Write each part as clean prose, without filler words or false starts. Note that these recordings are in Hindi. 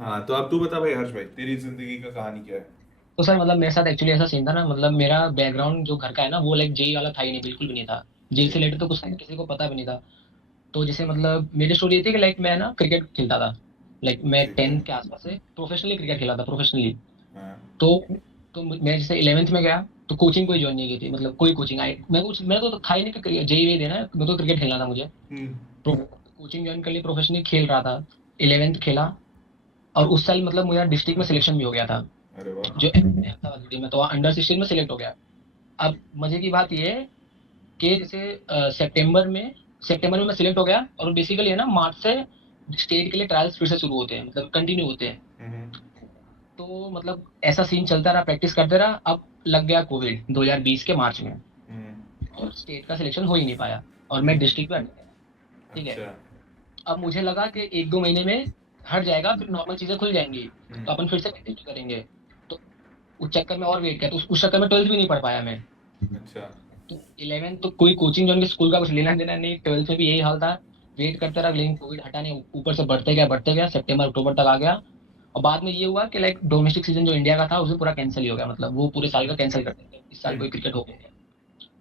हाँ, तो अब तू बता भाई, हर्ष भाई, तेरी जिंदगी का कहानी क्या है? तो सर मतलब मेरे साथ एक्चुअली ऐसा सीन था ना, मतलब मेरा बैकग्राउंड जो घर का है ना वो लाइक जेई वाला था ही नहीं, बिल्कुल भी नहीं था। जेई से ठीक। रिलेटेड तो कुछ किसी को पता भी नहीं था। तो जैसे मतलब मेरी स्टोरी ये थी कि लाइक मैं ना क्रिकेट खेलता था। लाइक मैं ठीक है। 10th के आसपास से प्रोफेशनली क्रिकेट खेला था, प्रोफेशनली। हाँ। तो मैं जैसे 11th में गया तो कोचिंग कोई ज्वाइन नहीं की थी, मतलब कोई कोचिंग आई मैं तो था ही नहीं कि जेई वे देना है, मैं तो क्रिकेट खेलना था मुझे। हम्म। तो कोचिंग ज्वाइन कर ली, प्रोफेशनली खेल रहा था। 11th खेला और उस साल मतलब मेरा डिस्ट्रिक्ट में सिलेक्शन भी हो गया था, अरे वाह। जो अहमदाबाद सिटी में, तो अंडर 16 में सिलेक्ट हो गया। अब मजे की बात ये है कि जैसे सितंबर में मैं सिलेक्ट हो गया, और बेसिकली है ना मार्च से स्टेट के लिए ट्रायल्स फिर से शुरू होते हैं, मतलब कंटिन्यू होते हैं। हम्म। तो मतलब ऐसा सीन चलता रहा, प्रैक्टिस करते रहा। अब लग गया कोविड 2020 के मार्च में, हम्म। और स्टेट का सिलेक्शन हो ही नहीं पाया, और मैं हम्म। डिस्ट्रिक्ट में अटक गया। ठीक है। अच्छा। अब मुझे लगा कि 1-2 महीने में हट जाएगा, फिर नॉर्मल चीजें खुल जाएंगी, हम्म। तो अपन फिर से कंटिन्यू करेंगे। तो उस चक्कर में और वेट किया, तो उस चक्कर में 12th भी नहीं पढ़ पाया मैं। अच्छा। तो 11th तो कोई कोचिंग जॉइन के स्कूल का कुछ लेना देना नहीं, 12th में भी यही हाल था। वेट करते रहा, लेकिन कोविड हटा नहीं, ऊपर से बढ़ते गया, सितंबर अक्टूबर तक आ गया। और बाद में ये हुआ कि लाइक डोमेस्टिक सीजन जो इंडिया का था उसे पूरा कैंसिल ही हो गया, मतलब वो पूरे साल का कैंसिल कर देंगे, इस साल हम्म। कोई क्रिकेट हो गया।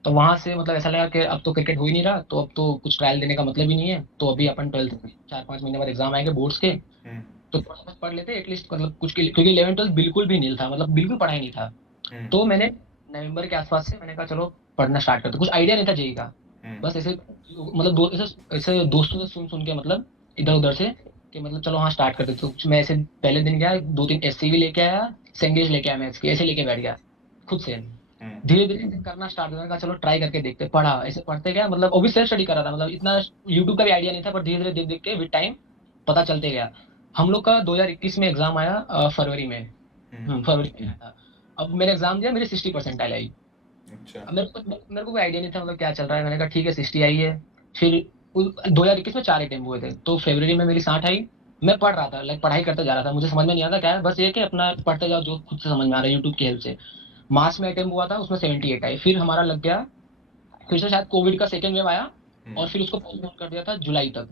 तो वहां से मतलब ऐसा लगा कि अब तो क्रिकेट हो ही नहीं रहा, तो अब तो कुछ ट्रायल देने का मतलब ही नहीं है, तो अभी हम्म। अपन 12th में 4-5 महीने बाद एग्जाम आएंगे बोर्ड्स के, हम्म। तो थोड़ा बहुत पढ़ लेते एटलीस्ट, मतलब कुछ के लिए, क्योंकि 11th 12th बिल्कुल भी नहीं था, मतलब बिल्कुल पढ़ाई नहीं था। हम्म। तो मैंने नवंबर के आसपास से मैंने कहा चलो पढ़ना स्टार्ट करते, कुछ आइडिया नहीं था जेई का। हम्म। बस ऐसे मतलब ऐसे ऐसे दोस्तों से सुन सुन के, मतलब इधर उधर से, कि मतलब चलो हाँ स्टार्ट करते। तो मैं ऐसे पहले दिन गया, 2-3 एससी भी लेके आया, सेंगेज लेके आया, मैथ्स की ऐसे लेके बैठ गया खुद से। हम्म। धीरे धीरे करना स्टार्ट करने का, चलो ट्राई करके देखते, पढ़ा ऐसे पढ़ते गया, मतलब वो भी सेल्फ स्टडी कर रहा था, मतलब इतना यूट्यूब का भी आइडिया नहीं था, पर धीरे धीरे देख देख के विद टाइम पता चलते गया। हम लोग का 2021 में एग्जाम आया, फरवरी में। हम्म। फरवरी में आया था। अब मैंने एग्जाम दिया, मेरी 60% आई। अच्छा। अब मेरे को कोई आइडिया नहीं था मतलब क्या चल रहा है, मैंने कहा ठीक है 60 आई है। फिर 2021 में 4 अटेम्प्ट हुए थे, तो फरवरी में मेरी 60 आई। मैं पढ़ रहा था, लाइक पढ़ाई करते जा रहा था, मुझे समझ में नहीं आता क्या है, बस ये कि अपना पढ़ते जाओ जो खुद से समझ में आ रहा है यूट्यूब की हेल्प से। मार्च में अटेम्प्ट हुआ था, उसमें 78 आई, फिर हमारा लग गया। फिर से शायद कोविड का सेकेंड वेव आया, हम्म। और फिर उसको पोस्टपोन कर दिया था जुलाई तक।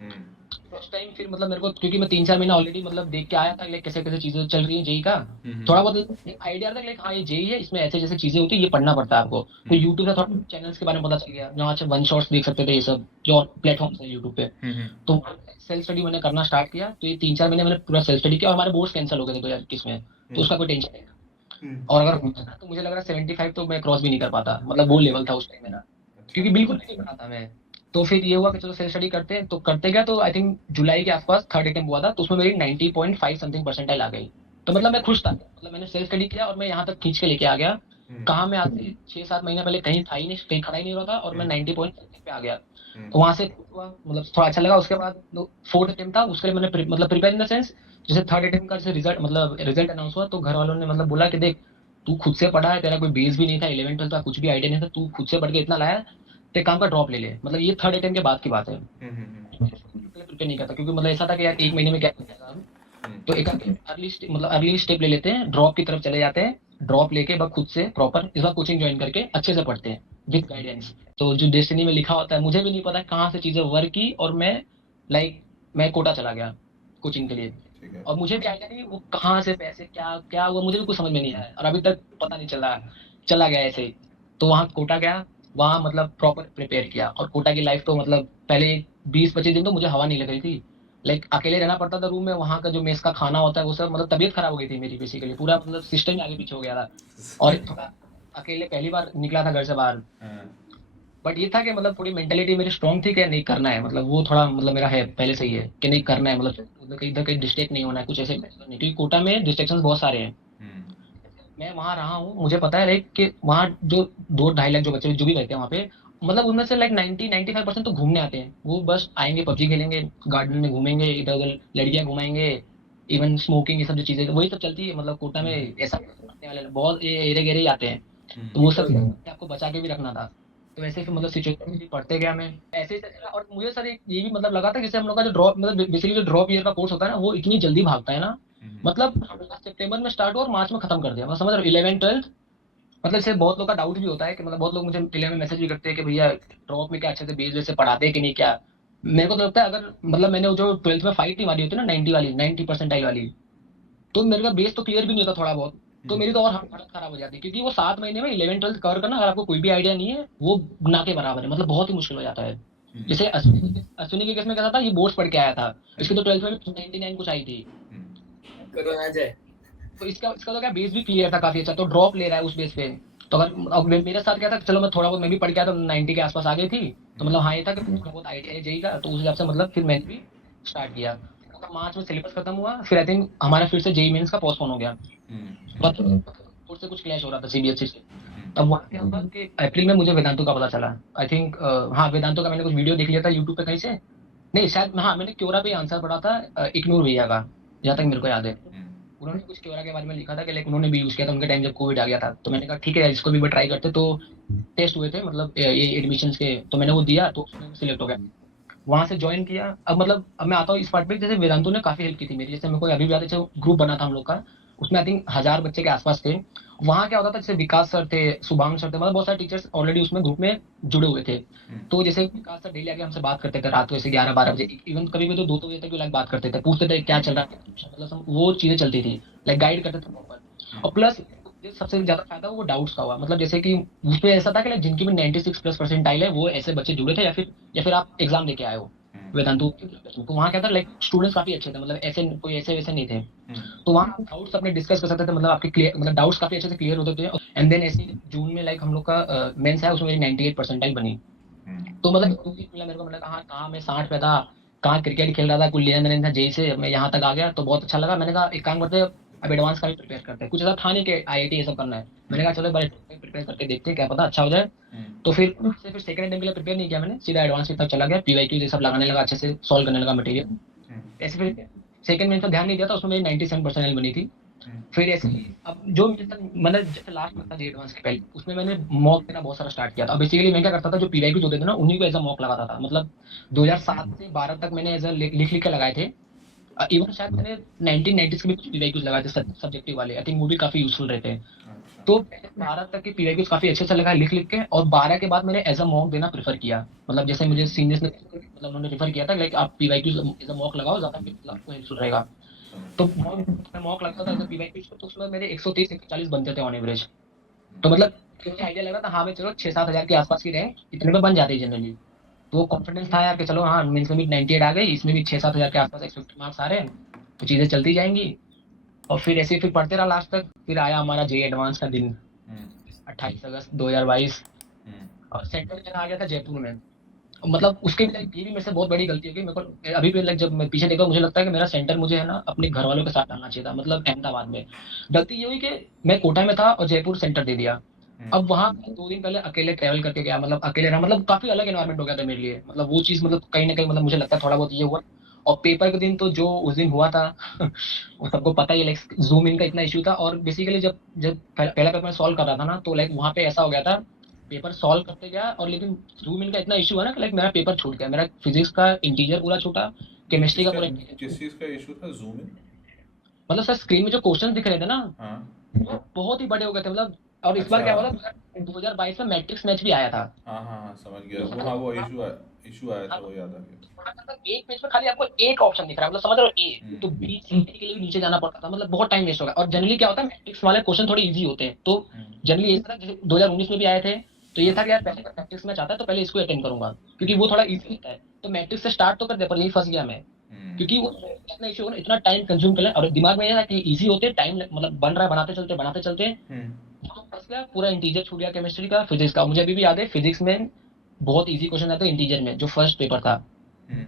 हम्म। उस टाइम फिर मतलब मेरे को, क्योंकि मैं 3-4 महीना ऑलरेडी मतलब देख के आया था लाइक कैसे कैसे चीजें चल रही है जेई का, हम्म। थोड़ा बहुत आइडिया था लाइक हाँ ये जेई है, इसमें ऐसे जैसे चीजें होती है, ये पढ़ना पड़ता है आपको। तो हम्म। यूट्यूब से थोड़ा चैनल्स के बारे में पता चल गया, जहाँ से वन शॉट्स देख सकते थे, ये सब जो प्लेटफॉर्म है यूट्यूब पे। हम्म। तो सेल्फ स्टडी मैंने करना स्टार्ट किया, तो ये 3-4 महीने मैंने पूरा सेल्फ स्टडी किया, और हमारे बोर्ड्स कैंसिल हो गए थे 2021 में, तो हम्म। उसका कोई टेंशन नहीं था। हम्म। और अगर होता ना तो मुझे लग रहा है 75 तो मैं क्रॉस भी नहीं कर पाता, मतलब वो अच्छा। लेवल था उस टाइम मेरा, अच्छा। क्योंकि बिल्कुल नहीं पढ़ा था मैं। तो फिर ये हुआ कि चलो सेल्फ स्टडी करते हैं, तो करते गया, तो आई थिंक जुलाई के आसपास थर्ड अटेम्प्ट हुआ था, तो उसमें मेरी 90.5 समथिंग परसेंटाइल आ गई। तो मतलब ठीक मैं है। खुश था, मतलब मैंने सेल्फ स्टडी किया और मैं यहाँ तक खींच के लेके आ गया। हम्म। कहाँ मैं आज से 6-7 महीने पहले कहीं था ही नहीं, कहीं खड़ा ही नहीं हो रहा था, और मैं हम्म। 90 पॉइंट पे आ गया। हम्म। तो वहां से हुआ, मतलब थोड़ा अच्छा लगा। उसके बाद फोर्थ अटेम्प्ट था, उसके लिए मैंने मतलब प्रिपेयर इन द सेंस, जैसे थर्ड अटेम्प्ट का जैसे रिजल्ट अनाउंस हुआ, तो घर वालों ने मतलब बोला कि देख तू खुद से पढ़ा है, तेरा कोई बेस भी नहीं था, 11 12 का कुछ भी आइडिया नहीं था, तू खुद से पढ़ के इतना लाया, तो एक काम का ड्रॉप ले ले। मतलब ये थर्ड अटेम्प्ट के बाद की बात है, प्रिपेयर नहीं करता, क्योंकि मतलब ऐसा था कि यार 1 महीने में क्या कर जाएगा हम। तो एक अर्ली स्टेप ले लेते हैं, ड्रॉप की तरफ चले जाते हैं। ड्रॉप लेके बस खुद से प्रॉपर इस बार कोचिंग ज्वाइन करके अच्छे से पढ़ते हैं विद गाइडेंस। तो जो डेस्टिनी में लिखा होता है, मुझे भी नहीं पता कहाँ से चीजें वर्क की, और लाइक मैं कोटा चला गया कोचिंग के लिए। ठीक है। और मुझे भी आइडिया नहीं वो कहाँ से पैसे क्या क्या हुआ, मुझे भी कुछ समझ में नहीं आया, और अभी तक पता नहीं चला, चला गया ऐसे ही। तो वहाँ कोटा गया, वहाँ मतलब प्रॉपर प्रिपेयर किया, और कोटा की लाइफ तो मतलब पहले 20-25 दिन तो मुझे हवा नहीं लग रही थी। लाइक अकेले रहना पड़ता था रूम में, वहाँ का जो मेस का खाना होता है वो सब, मतलब तबीयत खराब हो गई थी मेरी, बेसिकली पूरा मतलब सिस्टम आगे पीछे हो गया था। और थोड़ा अकेले पहली बार निकला था घर से बाहर। हाँ। बट ये था कि मतलब थोड़ी मेंटेलिटी मेरी स्ट्रांग थी कि नहीं करना है, मतलब वो थोड़ा मतलब मेरा है पहले से ही है कि नहीं करना है, मतलब उधर कहीं इधर कहीं डिस्ट्रैक्ट नहीं होना है, कुछ ऐसे नहीं, क्योंकि कोटा में डिस्ट्रैक्शन बहुत सारे हैं। हम्म। मैं वहां रहा हूँ, मुझे पता है लाइक कि वहाँ जो 2-2.5 लाख जो बच्चे जो भी रहते हैं वहाँ पे, मतलब उनमें से लाइक 90-95% तो घूमने आते हैं, वो बस आएंगे पबजी खेलेंगे, गार्डन में घूमेंगे, इधर उधर लड़कियां घुमाएंगे, इवन स्मोकिंग ये सब जो चीजें वही सब चलती है, मतलब कोटा में ऐसा करने वाले बहुत एरे गेरे ही आते हैं। तो वो सब आपको बचा के भी रखना था। तो ऐसे फिर मतलब सिचुएशन भी पढ़ते गया मैं, ऐसे ही चला। और मुझे सर एक ये भी मतलब लगा था, जैसे हम लोग का जो ड्रॉप मतलब बेसिकली जो ड्रॉप ईयर का कोर्स होता है ना, वो इतनी जल्दी भागता है ना। मतलब सितंबर में स्टार्ट हुआ और मार्च में खत्म कर दिया, मैं समझ रहा हूँ 11 12। मतलब इससे बहुत लोग का डाउट भी होता है कि मतलब बहुत लोग मुझे टेलीग्राम में मैसेज भी करते हैं कि भैया ड्रॉप में क्या अच्छे से बेस वैसे पढ़ाते हैं कि नहीं क्या। मेरे को तो लगता है अगर मतलब मैंने वो जो 12th में फाइट नहीं मारी होती ना 90 वाली 90 परसेंटाइल वाली, तो मेरे का बेस तो क्लियर भी नहीं होता थोड़ा बहुत, तो मेरी तो और हालत खराब हो जाती, क्योंकि वो 7 महीने में 11 12 कवर करना, अगर आपको कोई भी आइडिया नहीं है, वो ना के बराबर है, मतलब बहुत ही मुश्किल हो जाता है। जैसे अश्विनी के केस में क्या था, ये बोर्ड्स पढ़ के आया था, इसकी तो 12th में 99 कुछ आई थी, कोरोना जाए। तो इसका इसका तो क्या बेस भी क्लियर था काफी अच्छा, तो ड्रॉप ले रहा है उस बेस पे। तो अगर अब मेरे साथ क्या था, चलो मैं थोड़ा बहुत मैं भी पढ़ के आया, तो 90 के आसपास आ गई थी, तो मतलब हाँ ये था कि थोड़ा बहुत आइडिया है जेई का, तो उस हिसाब से मतलब फिर मैंने भी स्टार्ट किया। तो मार्च में सिलेबस खत्म हुआ, फिर आई थिंक हमारा फिर से जेई मेंस का पोस्टपोन हो गया, फिर से कुछ क्लैश हो रहा था सीबीएसई से। तब वहाँ क्या हुआ कि अप्रैल में मुझे वेदांतु का पता चला, आई थिंक हाँ वेदांतु का मैंने कुछ वीडियो देख लिया था यूट्यूब पे कहीं से, नहीं शायद हाँ मैंने क्योरा पे आंसर पढ़ा था इग्नोर भैया का, जहाँ तक मेरे को याद है। उन्होंने कुछ क्योरा के बारे में लिखा था कि लाइक उन्होंने भी यूज किया था उनके टाइम जब कोविड आ गया था, तो मैंने कहा ठीक है इसको भी ट्राई करते, तो टेस्ट हुए थे मतलब ये एडमिशंस के, तो मैंने वो दिया तो उसमें सिलेक्ट हो गया, वहां से ज्वाइन किया। अब मतलब अब मैं आता हूँ इस पार्ट पे, जैसे वेदांतु ने काफी हेल्प की थी मेरी, जैसे मेरे को अभी भी याद है ग्रुप बना था हम लोग का, उसमें आई थिंक 1000 बच्चे के आसपास थे। वहाँ क्या होता था, जैसे विकास सर थे, शुभांग सर थे, मतलब बहुत सारे टीचर्स ऑलरेडी उसमें ग्रुप में जुड़े हुए थे। तो जैसे विकास सर डेली आके हमसे बात करते थे रात को ऐसे 11 12 बजे, इवन कभी भी तो 2 बजे तक भी लाइक बात करते थे, पूछते थे क्या चल रहा है, मतलब वो चीजें चलती थी, लाइक गाइड करते थे प्रॉपर। और प्लस सबसे ज्यादा फायदा वो डाउट्स का हुआ, मतलब जैसे कि उसमें ऐसा था कि like जिनकी भी 96 प्लस परसेंटाइल है वो ऐसे बच्चे जुड़े थे, या फिर आप एग्जाम देके आए हो वेदांतु, तो वहाँ क्या था लाइक स्टूडेंट्स काफी अच्छे थे, मतलब ऐसे कोई ऐसे वैसे नहीं थे, तो वहाँ डाउट्स अपने डिस्कस कर सकते थे, मतलब आपके क्लियर मतलब डाउट्स काफी अच्छे से क्लियर होते थे। एंड देन ऐसे जून में लाइक हम लोग का मेंस है, उसमें मेरी 98 परसेंटाइल बनी, तो मतलब मिला मेरे को, मतलब कहाँ मैं 60 पे था, कहाँ क्रिकेट खेल रहा था, कुछ लेना देना नहीं था जेई से, मैं यहाँ तक आ गया तो बहुत अच्छा लगा। मैंने कहा एक काम करते हैं, अब एडवांस का भी प्रिपेयर करते हैं, कुछ ऐसा था नहीं कि आईआईटी ये सब करना है, मैंने कहा चलो एक बार प्रिपेयर करके देखते हैं क्या पता अच्छा हो जाए। तो फिर सेकंड अटेम्प्ट के लिए प्रिपेयर नहीं किया मैंने, सीधा एडवांस की तरफ चला गया, पीवाईक्यू ये सब लगाने लगा, अच्छे से सॉल्व करने लगा मटेरियल। ऐसे फिर सेकंड में तो ध्यान नहीं दिया था, उसमें मेरी 97 परसेंटाइल बनी थी। फिर ऐसे ही अब जो मतलब जैसे लास्ट में था जे एडवांस के पहले, उसमें मैंने मॉक देना बहुत सारा स्टार्ट किया था। अब बेसिकली मैं क्या करता था, जो पीवाईक्यू होते थे ना उन्हीं को एज अ मॉक लगाता था, मतलब 2007 से 12 तक मैंने एज अ लिख लिख के लगाए थे। इवन शायद मैंने 1990s के भी कुछ पीवाईक्यूज लगाए थे सब्जेक्टिव वाले, आई थिंक वो भी काफी यूजफुल रहते हैं। तो 12 तक के पीवाईक्यूज काफी अच्छे से लगा लिख लिख के, और 12 के बाद मैंने एज अ मॉक देना प्रेफर किया, मतलब जैसे मुझे सीनियर्स ने मतलब उन्होंने रेफर किया था लाइक आप पीवाईक्यूज एज अ मॉक लगाओ, ज्यादा आपको हेल्पफुल रहेगा। तो मॉक लगता था पीवाईक्यूज को, तो उसमें मेरे 130 140 बनते थे ऑन एवरेज। तो मतलब मुझे आइडिया लगा था हाँ भाई चलो 6 7 हजार के आसपास की रैंक इतने में बन जाती है जनरली, तो कॉन्फिडेंस था यार कि चलो हाँ मेंस में भी 98 आ गई, इसमें भी 6 7 हजार के आसपास 150 मार्क्स आ रहे हैं, तो चीजें चलती जाएंगी। और फिर ऐसे ही फिर पढ़ते रहा लास्ट तक, फिर आया हमारा जे एडवांस का दिन 28 अगस्त 2022, और सेंटर मेरा आ गया था जयपुर में। मतलब उसके भी ये भी मेरे से बहुत बड़ी गलती हो गई मेरे को, अभी भी लाइक जब मैं पीछे देखा मुझे लगता है कि मेरा सेंटर मुझे है ना अपने घर वालों के साथ डालना चाहिए था, मतलब अहमदाबाद में। गलती ये हुई कि मैं कोटा में था और जयपुर सेंटर दे दिया। अब वहां 2 दिन पहले अकेले ट्रैवल करके गया, मतलब अकेले रहा, मतलब काफी अलग एनवायरमेंट हो गया था मेरे लिए, मतलब वो चीज मतलब कहीं ना कहीं मतलब मुझे लगता है थोड़ा बहुत ये हुआ। और पेपर के दिन तो जो उस दिन हुआ था वो सबको पता ही है, लाइक जूम इन का इतना इशू था, और बेसिकली जब जब पहला पेपर मैं सॉल्व कर रहा था ना, तो लाइक वहां पे ऐसा हो गया था, पेपर सॉल्व करते गया और लेकिन जूम इन का इतना इशू है ना कि लाइक मेरा पेपर छूट गया, मेरा फिजिक्स का इंटीजर पूरा छूटा, केमिस्ट्री का पूरा इंटीजर, किस चीज का इशू था, जूम इन? मतलब सर स्क्रीन में जो क्वेश्चन दिख रहे थे ना हाँ वो बहुत ही बड़े हो गए थे, मतलब। और इस बार क्या हुआ था, 2022 में मैट्रिक्स मैच भी आया था, हाँ हाँ हाँ, समझ गया तो वो, हाँ वो हाँ, इशू आया था, हाँ, वो याद आ गया। एक पेज में खाली आपको एक ऑप्शन दिख रहा है, मतलब समझ रहे हो ए, तो हम्म बी सी डी के लिए भी नीचे जाना पड़ता था, मतलब बहुत टाइम वेस्ट हो गया। और जनरली क्या होता है मैट्रिक्स वाले क्वेश्चन थोड़े इजी होते हैं, तो जनरली इस तरह जैसे 2019 में भी आए थे, तो ये था कि यार पहले मैट्रिक्स में चाहता है तो पहले इसको अटेंड करूंगा, क्योंकि वो थोड़ा इजी होता है, तो मैट्रिक्स से स्टार्ट तो कर दे, पर यही फंस गया मैं, क्योंकि वो इतना इशू होगा, इतना टाइम कंज्यूम कर ले, और दिमाग में ये था कि इजी होते टाइम मतलब बन रहा है, बनाते चलते तो फंस गया, पूरा इंटीजर छूट गया, केमिस्ट्री का फिजिक्स का। मुझे अभी भी याद है फिजिक्स में बहुत इजी क्वेश्चन आते इंटीजर में, जो फर्स्ट पेपर था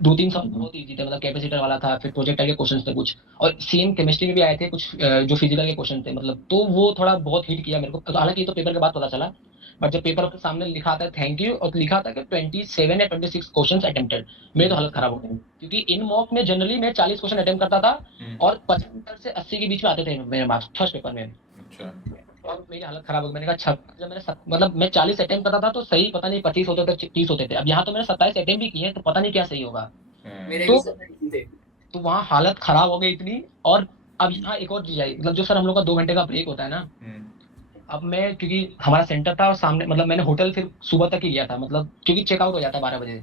2 3 साल बहुत इजी थे, मतलब कैपेसिटर वाला था, फिर प्रोजेक्टर के क्वेश्चन थे कुछ, और सेम केमिस्ट्री में भी आए थे कुछ जो फिजिकल के क्वेश्चन थे, मतलब तो वो थोड़ा बहुत हिट किया मेरे को, तो हालांकि ये तो पेपर के बाद पता चला, बट जब पेपर के सामने लिखा था थैंक यू, और लिखा था कि 27 या 26 क्वेश्चन अटेम्प्टेड, मेरी तो हालत खराब हो गई, क्योंकि इन मॉक में जनरली मैं 40 क्वेश्चन अटेम्प्ट करता था, और 75 से 80 के बीच में आते थे मेरे मार्क्स फर्स्ट पेपर में। अच्छा। और मेरी हालत खराब हो गई, मैंने कहा जब मैंने मतलब मैं 40 अटेम्प्ट करता था तो सही पता नहीं 25 होते थे 30 होते थे, अब यहाँ तो मैंने 27 अटेम्प्ट भी किए, तो पता नहीं क्या सही होगा। मेरे तो भी सब इजी थे। तो वहाँ हालत खराब हो गई इतनी। और अब यहाँ एक और चीज आई, मतलब जो सर हम लोग का 2 घंटे का ब्रेक होता है ना, अब मैं क्योंकि हमारा सेंटर था और सामने मतलब मैंने होटल फिर सुबह तक ही लिया था, मतलब क्योंकि चेकआउट हो जाता 12 बजे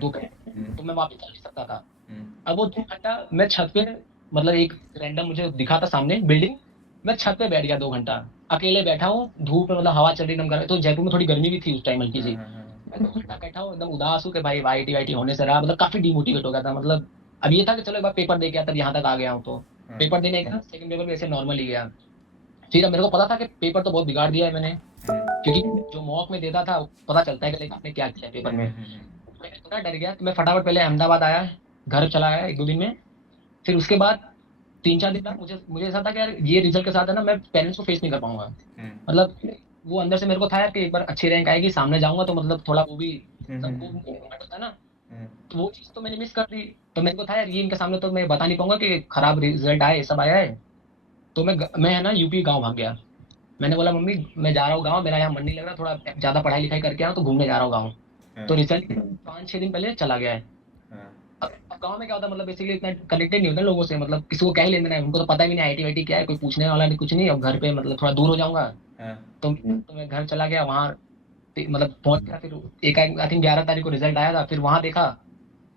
दोपहर, तो मैं वापस चल नहीं सकता था। अब वो 2 घंटा मैं छत पे, मतलब एक रैंडम मुझे दिखा था सामने बिल्डिंग, मैं छत पे बैठ गया 2 घंटा, अकेले बैठा हूँ धूप में, मतलब हवा चल रही एकदम गर्म, तो जयपुर में थोड़ी गर्मी भी थी उस टाइम हल्की सी। मैं 2 घंटा बैठा हूँ एकदम उदास हूँ कि भाई वाईटी वाईटी होने से रहा, मतलब काफी डिमोटिवेट हो गया था। मतलब अब ये था कि चलो एक बार पेपर दे के तब यहाँ तक आ गया हूँ, तो पेपर देने गया, सेकंड पेपर भी ऐसे नॉर्मल ही गया। फिर अब मेरे को पता था कि पेपर तो बहुत बिगाड़ दिया है मैंने, क्योंकि जो मॉक में देता था पता चलता है कि लाइक आपने क्या किया पेपर में। मैं इतना डर गया कि मैं फटाफट पहले अहमदाबाद आया, घर चला आया 1-2 दिन में। फिर उसके बाद 3-4 दिन बाद मुझे मुझे ऐसा था कि यार ये रिजल्ट के साथ है ना, मैं पेरेंट्स को फेस नहीं कर पाऊंगा। मतलब वो अंदर से मेरे को था यार कि एक बार अच्छी रैंक आएगी, सामने जाऊंगा तो मतलब थोड़ा वो भी सबको मोमेंट होता है ना, तो वो चीज तो मैंने मिस कर दी। तो मेरे को था यार ये इनके सामने तो मैं बता नहीं पाऊंगा कि खराब रिजल्ट आया, ये सब आया है। तो मैं है ना यूपी गाँव भाग गया। मैंने बोला मम्मी मैं जा रहा हूँ गाँव, मेरा यहाँ मन नहीं लग रहा, थोड़ा ज्यादा पढ़ाई लिखाई करके आया हूँ, तो घूमने जा रहा हूँ गाँव। तो रिजल्ट 5-6 दिन पहले चला गया है। अब गाँव में क्या होता है, मतलब बेसिकली इतना कनेक्टेड नहीं होता लोगों से, मतलब किसी को क्या ही लेना है, उनको तो पता भी नहीं आईटी वाईटी क्या है, कोई पूछने वाला नहीं कुछ नहीं। अब घर पे मतलब थोड़ा दूर हो जाऊंगा, तो मैं घर चला गया वहाँ, मतलब पहुंच गया। फिर एक आई थिंक 11 तारीख को रिजल्ट आया था, फिर वहां देखा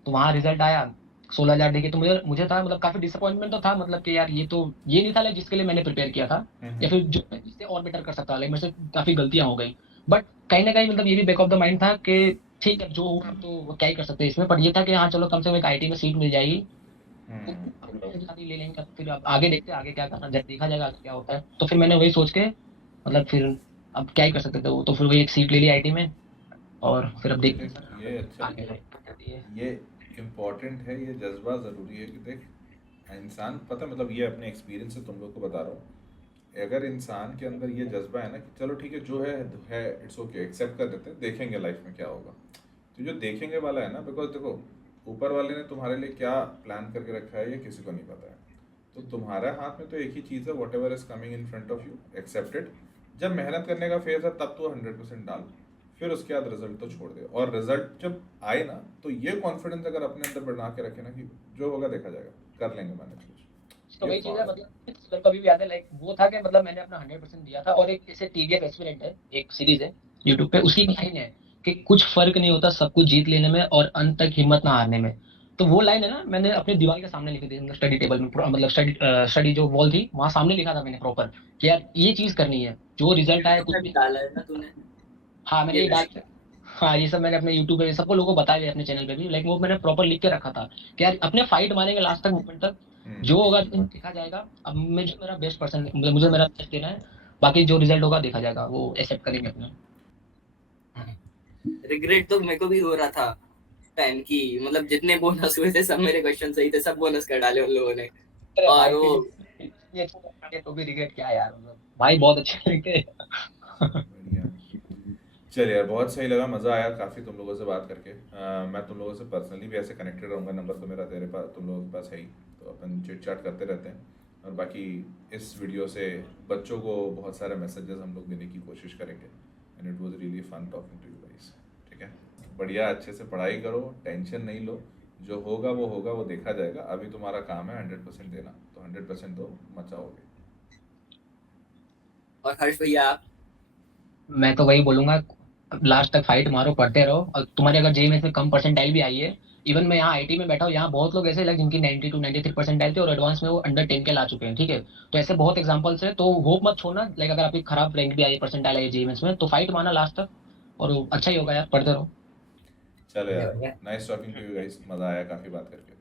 तो वहां रिजल्ट आया 16,000 देके, तो मुझे मुझे था मतलब काफी डिसअपॉइंटमेंट तो था, मतलब कि यार ये तो ये नहीं था लाइक जिसके लिए मैंने प्रिपेयर किया था, या फिर जो मैं इससे और बेटर कर सकता, लाइक मेरे से काफी गलतियां हो गई। बट कहीं ना कहीं मतलब ये भी बैक ऑफ द माइंड था कि ठीक है जो होगा तो वो क्या ही कर सकते हैं इसमें, पर ये था कि हाँ चलो कम से कम एक आईटी में सीट मिल जाएगी, तो शादी ले लेंगे, फिर अब आगे देखते हैं आगे क्या करना, देखा जाएगा आगे क्या होता है। तो फिर मैंने वही सोच के मतलब फिर अब क्या ही कर सकते थे वो, तो फिर वही एक सीट ले ली आईटी में, और फिर अब देखते हैं सर ये अच्छा आगे करती है। ये इम्पोर्टेंट है, ये जज्बा ज़रूरी है कि देख इंसान, पता मतलब ये अपने एक्सपीरियंस से तुम लोग को बता रहा हूँ, अगर इंसान के अंदर ये जज्बा है ना कि चलो ठीक है जो है इट्स ओके, एक्सेप्ट कर देते हैं, देखेंगे लाइफ में क्या होगा। तो जो देखेंगे वाला है ना, बिकॉज देखो ऊपर वाले ने तुम्हारे लिए क्या प्लान करके रखा है ये किसी को नहीं पता है। तो तुम्हारे हाथ में तो एक ही चीज़ है, whatever is coming in front of you accept it. जब मेहनत करने का फेज है तब तो 100% डाल, फिर उसके बाद रिजल्ट तो छोड़ दे। और रिजल्ट जब आए ना तो ये कॉन्फिडेंस अगर अपने अंदर बना के रखे ना कि जो होगा देखा जाएगा, कर लेंगे मैनेज कुछ। तो ये वही चीज है, फाड़ मतलब सर कभी भी याद है लाइक वो था कि मतलब मैंने अपना 100% दिया था। और एक जैसे टीवीएफ एस्पिरेंट है, एक सीरीज है यूट्यूब पे, उसकी लाइन है कि कुछ फर्क नहीं होता सब कुछ जीत लेने में और अंत तक हिम्मत ना हारने में। तो वो लाइन है ना, मैंने अपने दीवार के सामने लिखी थी, मतलब स्टडी टेबल में मतलब स्टडी जो वॉल थी वहां सामने लिखा था मैंने प्रॉपर कि यार ये चीज करनी है, जो रिजल्ट आए कुछ सब भी। डाला है ना तूने हाँ मैंने ये ये डाल, लिस्ट में? हाँ ये सब मैंने अपने यूट्यूब पे सबको लोगों को बताया भी है, अपने चैनल पे भी, लाइक वो मैंने प्रॉपर लिख के रखा था कि यार अपने फाइट मारेंगे लास्ट तक मोमेंट तक, जो होगा देखा जाएगा। अब मैं जो मेरा बेस्ट पर्सन, मुझे मेरा बेस्ट देना है, बाकी जो रिजल्ट होगा देखा जाएगा, वो एक्सेप्ट करेंगे अपने। रिग्रेट तो मेरे को भी हो रहा था टाइम की, मतलब जितने बोनस हुए थे सब मेरे क्वेश्चन सही थे, सब बोनस कर डाले उन लोगों ने। अरे और भाई वो ये अच्छा लगा तो भी रिग्रेट क्या है यार, मतलब भाई बहुत अच्छे लगे। बढ़िया। चल यार बहुत सही लगा, मज़ा आया काफ़ी तुम लोगों से बात करके। मैं तुम लोगों से पर्सनली भी ऐसे कनेक्टेड रहूँगा, नंबर तो मेरा तेरे पास तुम लोगों के पास है ही, तो अपन चिट चैट करते रहते हैं। और बाकी इस वीडियो से बच्चों को बहुत सारे मैसेजेस हम लोग देने की कोशिश करेंगे। And it was really fun talking to you guys. ठीक है, बढ़िया, अच्छे से पढ़ाई करो, टेंशन नहीं लो, जो होगा वो देखा जाएगा। अभी तुम्हारा काम है 100% देना, तो 100% तो मचाओगे। और हर्ष भैया आप? मैं तो वही बोलूंगा, लास्ट तक फाइट मारो, पढ़ते रहो, और तुम्हारे अगर जेई में कम परसेंटाइल भी आई है, इवन मैं यहाँ आईटी में बैठा हूँ, यहाँ बहुत लोग ऐसे लगे जिनकी 92 93 परसेंटाइल थे और एडवांस में वो अंडर 10 के ला चुके हैं। ठीक है, तो ऐसे बहुत एग्जांपल्स है, तो होप मत छोड़ना, लाइक अगर आपकी खराब रैंक भी आई है, परसेंटाइल आई है जेई में, तो फाइट मारना लास्ट तक, और वो अच्छा ही होगा यार, पढ़ते रहो। चलो यार, बढ़िया। Nice talking to you guys, मज़ा आया काफ़ी बात करके।